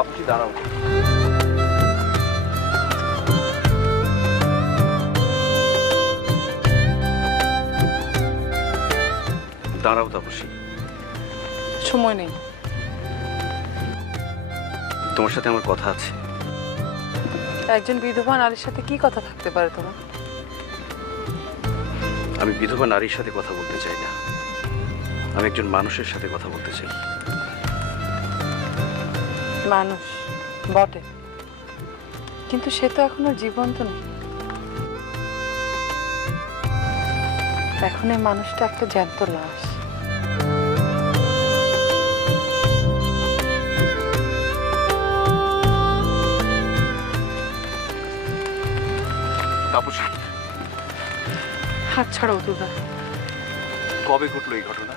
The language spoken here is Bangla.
তাপসী দাঁড়াও। দাঁড়াও তাপসী, সময় নেই। তোমার সাথে আমার কথা আছে। একজন বিধবা নারীর সাথে কি কথা থাকতে পারে তোমার? আমি বিধবা নারীর সাথে কথা বলতে চাই না, আমি একজন মানুষের সাথে কথা বলতে চাই। মানুষ বটে, কিন্তু সে তো এখন আর জীবন্ত নেই। এখন এই মানুষটা একটা জ্যান্ত লাশ। তাপসী, হাত ছাড়ো দুর্গা। কবে ঘটলো এই ঘটনা?